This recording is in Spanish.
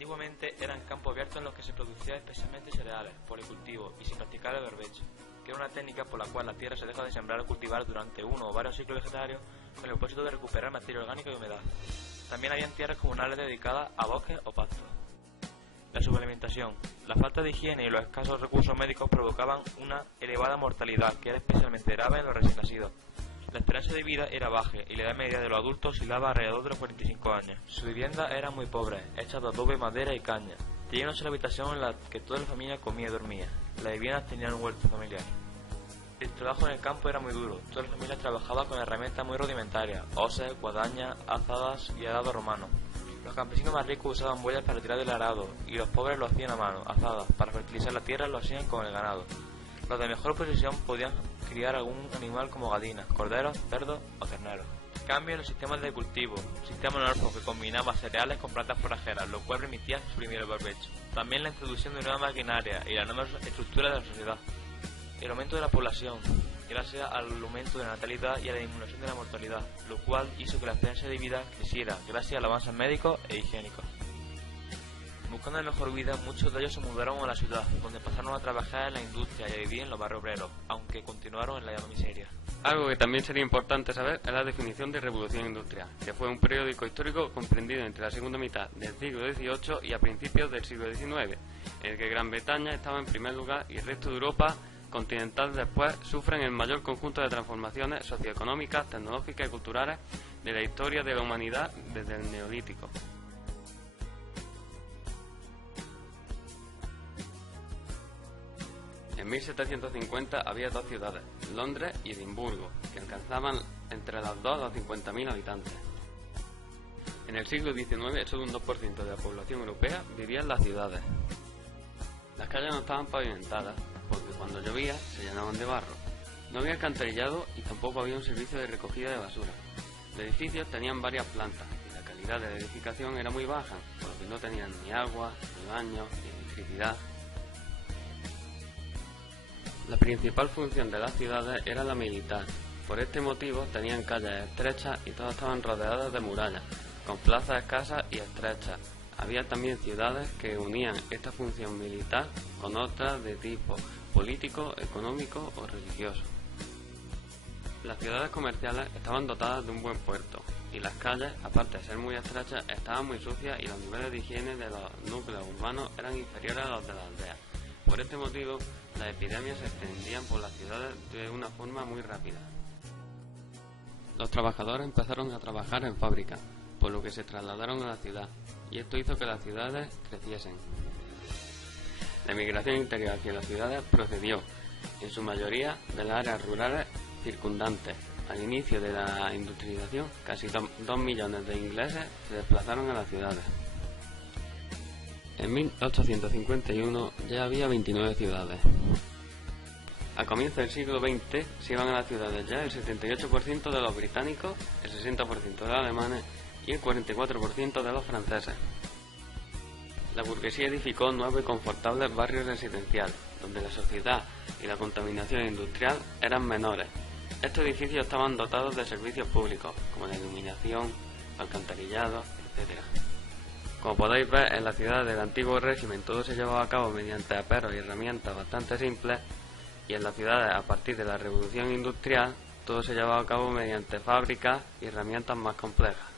Antiguamente eran campos abiertos en los que se producían especialmente cereales, policultivo y se practicaba el berbecho, que era una técnica por la cual la tierra se deja de sembrar o cultivar durante uno o varios ciclos vegetarios con el propósito de recuperar materia orgánica y humedad. También habían tierras comunales dedicadas a bosques o pastos. La subalimentación. La falta de higiene y los escasos recursos médicos provocaban una elevada mortalidad que era especialmente grave en los recién nacidos. La esperanza de vida era baja y la edad media de los adultos oscilaba alrededor de los 45 años. Su vivienda era muy pobre, hecha de adobe, madera y caña. Tenía una sola habitación en la que toda la familia comía y dormía. Las viviendas tenían un huerto familiar. El trabajo en el campo era muy duro. Toda la familia trabajaba con herramientas muy rudimentarias, hoces, guadañas, azadas y arados romanos. Los campesinos más ricos usaban boyas para tirar del arado y los pobres lo hacían a mano, azadas. Para fertilizar la tierra lo hacían con el ganado. Los de mejor posición podían criar algún animal como gallinas, corderos, cerdos o terneros. Cambio en los sistemas de cultivo. Un sistema anárquico que combinaba cereales con plantas forajeras, lo cual permitía suprimir el barbecho. También la introducción de nueva maquinaria y la nueva estructura de la sociedad. El aumento de la población, gracias al aumento de la natalidad y a la disminución de la mortalidad, lo cual hizo que la esperanza de vida creciera gracias al avance médico e higiénico. Buscando una mejor vida, muchos de ellos se mudaron a la ciudad, donde pasaron a trabajar en la industria y a vivir en los barrios obreros, aunque continuaron en la miseria. Algo que también sería importante saber es la definición de revolución industrial, que fue un periódico histórico comprendido entre la segunda mitad del siglo XVIII y a principios del siglo XIX, en el que Gran Bretaña estaba en primer lugar y el resto de Europa continental después sufren el mayor conjunto de transformaciones socioeconómicas, tecnológicas y culturales de la historia de la humanidad desde el Neolítico. En 1750 había dos ciudades, Londres y Edimburgo, que alcanzaban entre las 2 a los 50.000 habitantes. En el siglo XIX, solo un 2% de la población europea vivía en las ciudades. Las calles no estaban pavimentadas, porque cuando llovía se llenaban de barro. No había alcantarillado y tampoco había un servicio de recogida de basura. Los edificios tenían varias plantas y la calidad de la edificación era muy baja, por lo que no tenían ni agua, ni baños, ni electricidad. La principal función de las ciudades era la militar. Por este motivo tenían calles estrechas y todas estaban rodeadas de murallas, con plazas escasas y estrechas. Había también ciudades que unían esta función militar con otras de tipo político, económico o religioso. Las ciudades comerciales estaban dotadas de un buen puerto y las calles, aparte de ser muy estrechas, estaban muy sucias y los niveles de higiene de los núcleos urbanos eran inferiores a los de las aldeas. Por este motivo, las epidemias se extendían por las ciudades de una forma muy rápida. Los trabajadores empezaron a trabajar en fábricas, por lo que se trasladaron a la ciudad, y esto hizo que las ciudades creciesen. La emigración interior hacia las ciudades procedió, en su mayoría, de las áreas rurales circundantes. Al inicio de la industrialización, casi 2 millones de ingleses se desplazaron a las ciudades. En 1851 ya había 29 ciudades. A comienzos del siglo XX se iban a las ciudades ya el 78% de los británicos, el 60% de los alemanes y el 44% de los franceses. La burguesía edificó 9 confortables barrios residenciales, donde la sociedad y la contaminación industrial eran menores. Estos edificios estaban dotados de servicios públicos, como la iluminación, alcantarillado, etc. Como podéis ver, en la ciudad del antiguo régimen todo se llevaba a cabo mediante aperos y herramientas bastante simples, y en las ciudades a partir de la revolución industrial todo se llevaba a cabo mediante fábricas y herramientas más complejas.